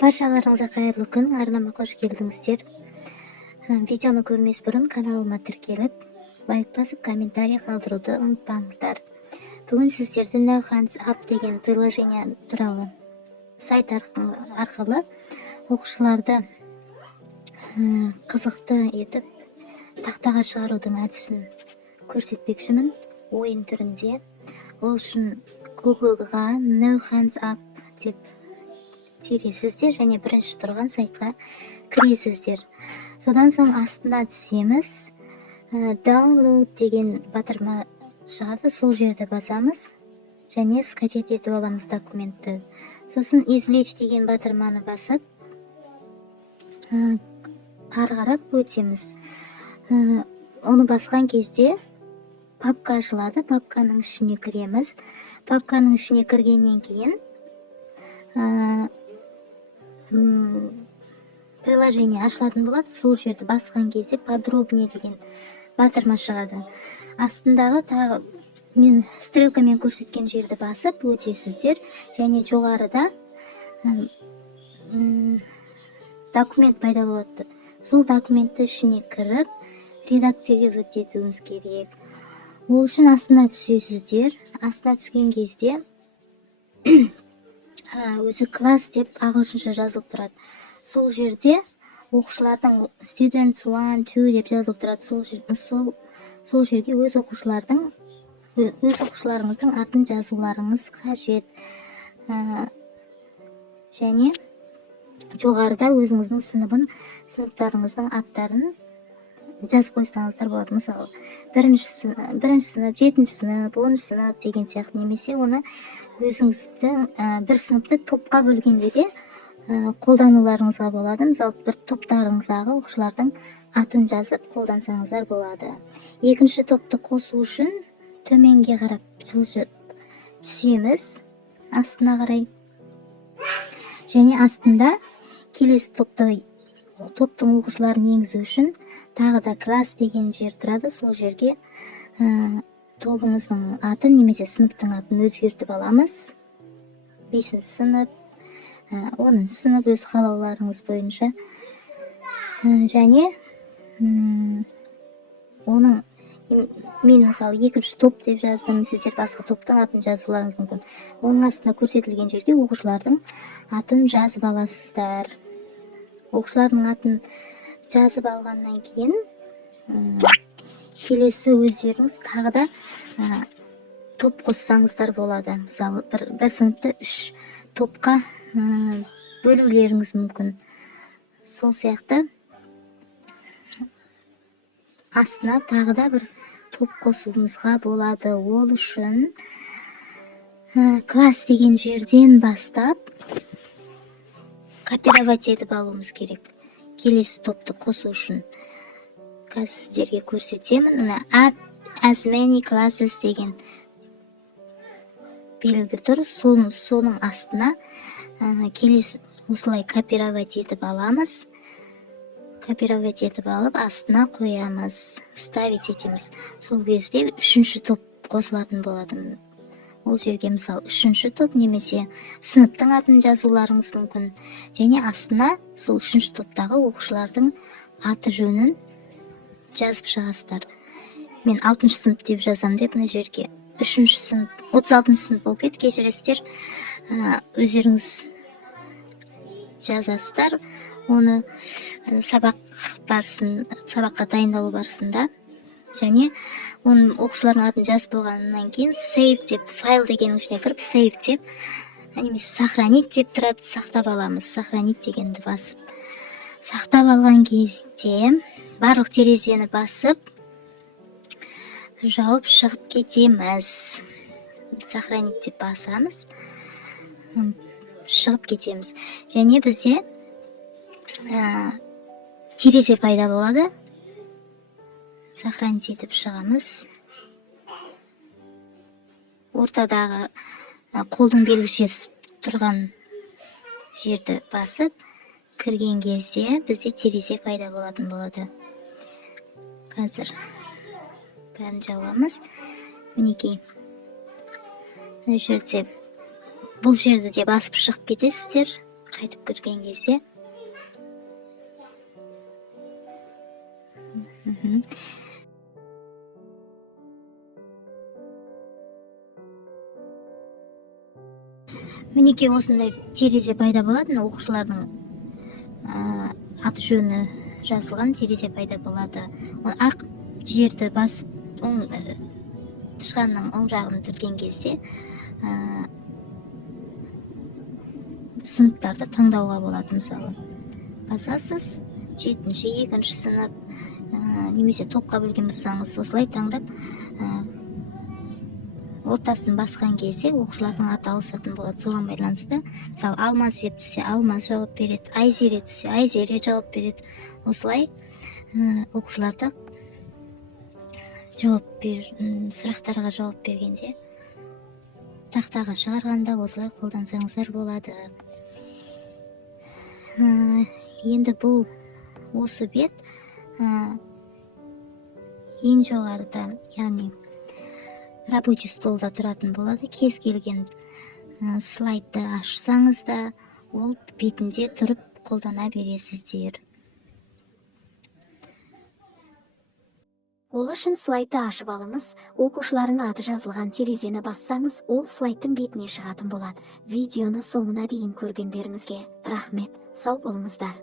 Баршаларыңызға қайырлы күн, арнама қош келдіңіздер. Видеоны көрмес бұрын каналыма тіркеліп, лайк басып, комментарий қалдыруды ұмытпаңыздар. Бүгін сіздерді Now Hands Up деген приложение туралы сайт арқылы оқушыларды қызықты етіп тақтаға шығарудың әдісін көрсетпекшімін, ойын түрінде. Ол үшін Google-ға Now Hands Up деп тересіздер және бірінші тұрған сайтқа кіресіздер. Содан соң астына түсеміз. Download деген батырма шығады, сол жерді басамыз және скачать етіп аламыз документті. Сосын извлечь деген батырманы басып, ары қарап өтеміз. Оны басқан кезде папка ашылады, папканың ішіне кіреміз. Папканың ішіне кіргеннен кейін приложение ашылатын болады. Сол жерді басқан кезде подробнее деген батырма шығады. Астындағы тағы мен стрелкамен көрсеткен жерді басып өтесіздер және жоғарыда документ пайда болады. Сол документті ішіне кіріп редактировать етуіміз керек. Ол үшін астына түсесіздер. Астына түскен кезде өзі класс деп ағылшынша жазылып тұрады. Сол жерде оқушылардың students 1, 2 деп жазылып тұрады. Сол жерге өз оқушыларыңыздың атын жазуларыңыз қажет. Және жоғарыда өзіңіздің сыныптарыңыздың аттарын жазып қойсаңыздар болады. Мысалы, бірінші сынып, 7-ші сынып, 10-ші сынып деген сияқты, немесе оны өзіңіздің бір сыныпты топқа бөлгенде де қолдануларыңызға болады. Мысалы, бір топтарыңыздағы оқушылардың атын жазып қолдансаңыздар болады. Екінші топты қосу үшін төменге қарап жылжып түсеміз, астына қарай. Және астында келесі топтың оқушыларын енгізу үшін тағы да класс деген жер тұрады. Сол жерге тобыңыздың атын немесе сыныптың атын өзгертіп аламыз. 5-ші сынып, 10-ші сынып өз қалауларыңыз бойынша. Және оның мен мысалы 2-ші топ деп жаздым, сіздер басқа топтың атын жазуларыңыз мүмкін. Оның астына көрсетілген жерге оқушылардың атын жазып аласыздар. Оқушылардың атын жазып алғаннан кейін келесі өздеріңіз тағы да топ қоссаңыздар болады. Мысалы, бір сыныпты 3 топқа бөлулеріңіз мүмкін. Сол сияқты астына тағы да бір топ қосуымызға болады. Ол үшін класс деген жерден бастап копировать етіп алуымыз керек. Келесі топты қосу үшін. Қазір сіздерге көрсетемін. Add as many classes деген белгі тұр. Соның астына келесі осылай копировать етіп аламыз. Копировать етіп алып, астына қоямыз. Ставить етеміз. Сол кезде 3-ші топ қосылатын болады. Ол жерге мысалы 3-ші топ немесе сыныптың атын жазуларыңыз мүмкін. Және астына сол 3-ші топтағы оқушылардың аты жөнін жазып шығасыздар. Мен 6-ші сынып деп жазам деп мына жерге 3-ші сынып, 36-ші сынып болып кетті, кешіресіздер. Өздеріңіз жазасыздар. Оны сабаққа дайындалу барысында. Және оның оқушылардың атын жазып болғаннан кейін save деп, файл дегеннің ішіне кіріп save деп, немесе сохранить деп тұрады, сақтап аламыз. Сохранить дегенді басып. Сақтап алған кезде барлық терезені басып, жауып шығып кетеміз. Сохранить деп басамыз, шығып кетеміз. Және бізде терезе пайда болады. Сохранить етіп шығамыз. Ортадағы қолдың белгішесі тұрған жерді басып, кірген кезде бізде терезе пайда болатын болады. Қазір бәрін жауамыз. Мінекей. Бұл жерді де басып шығып кетесіздер. кайтып кирген кезде мінекей осындай терезе пайда болады. Окуучулардын аты жөнү жазылган терезе пайда болады. Ак жерди басып тышкандын оң жагын түрткен кезде сыныптарды таңдауга болот. Мисалы басасыз 7-2 сынып немесе топко бөлгөн болсоңуз осулай таңдап ортасын баскан кезде окуучулардын аты ауысатын болот. Согон байланыштуу. Мисалы Алмаз деп түшсө Алмаз жооп берет, Айзере түшсө Айзере жооп берет. Осулай окуучуларда сурактарга жооп бергенде тактага чыгарганда осулай колдонсоңуздар болот. Енді бұл осы бет ең жоғарыда, яғни рабочий столда тұратын болады. Кез келген слайдты ашсаңыз да ол бетінде тұрып қолдана бересіздер. Ол үшін слайдты ашып алыңыз. Оқушылардың аты жазылған терезені бассаңыз, ол слайдтың бетіне шығатын болады. Видеоны соңына дейін көргендеріңізге рахмет. Сау болыңыздар.